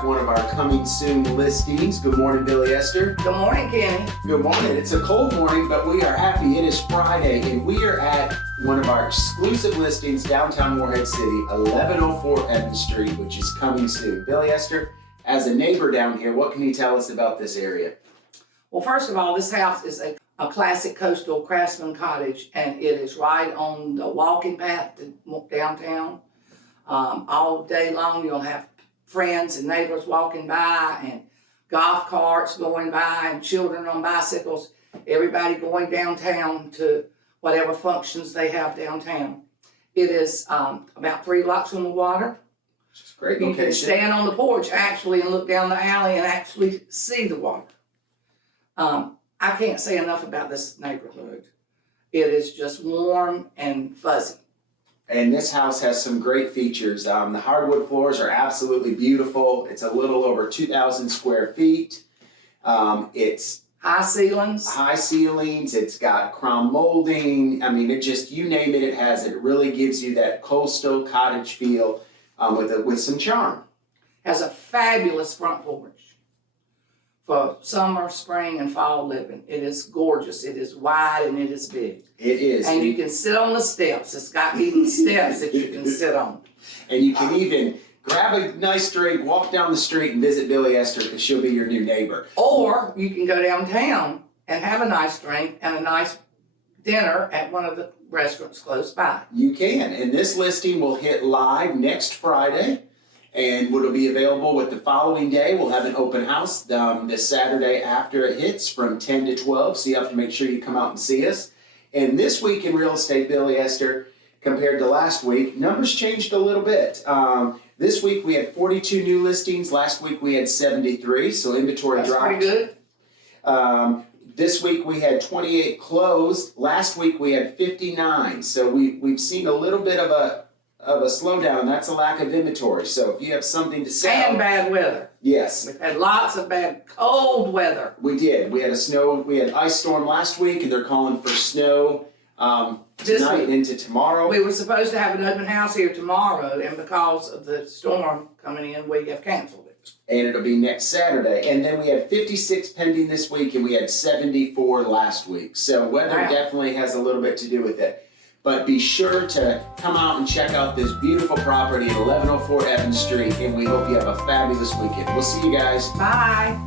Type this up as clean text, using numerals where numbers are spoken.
have one of our coming soon listings. Good morning, Billy Esther. Good morning, Kenny. Good morning. It's a cold morning, but we are happy. It is Friday, and we are at one of our exclusive listings, downtown Morehead City, 1104 Evans Street, which is coming soon. Billy Esther, as a neighbor down here, what can you tell us about this area? Well, first of all, this house is a classic coastal craftsman cottage, and it is right on the walking path to downtown. All day long, you'll have friends and neighbors walking by, and golf carts going by, and children on bicycles, everybody going downtown to whatever functions they have downtown. It is about 3 blocks from the water. Which is great. You can stand on the porch actually and look down the alley and actually see the water. I can't say enough about this neighborhood. It is just warm and fuzzy. And this house has some great features. The hardwood floors are absolutely beautiful. It's a little over 2,000 square feet. It's high ceilings. High ceilings. It's got crown molding. I mean, it just, you name it, it has it. It really gives you that coastal cottage feel with some charm. Has a fabulous front porch for summer, spring, and fall living. It is gorgeous. It is wide and it is big. It is. And you can sit on the steps. It's got even steps that you can sit on. And you can even grab a nice drink, walk down the street, and visit Billy Esther because she'll be your new neighbor. Or you can go downtown and have a nice drink and a nice dinner at one of the restaurants close by. You can. And this listing will hit live next Friday. And it'll be available with the following day. We'll have an open house this Saturday after it hits from 10 to 12. So you have to make sure you come out and see us. And this week in real estate, Billy Esther, compared to last week, numbers changed a little bit. This week we had 42 new listings. Last week we had 73. So inventory dropped. That's pretty good. This week we had 28 closed. Last week we had 59. So we've seen a little bit of a slowdown. That's a lack of inventory. So if you have something to sell. And bad weather. Yes. We've had lots of bad cold weather. We did. We had ice storm last week, and they're calling for snow tonight into tomorrow. We were supposed to have an open house here tomorrow, and because of the storm coming in, we have canceled it. And it'll be next Saturday. And then we had 56 pending this week, and we had 74 last week. So weather definitely has a little bit to do with it. But be sure to come out and check out this beautiful property at 1104 Evans Street, and we hope you have a fabulous weekend. We'll see you guys. Bye.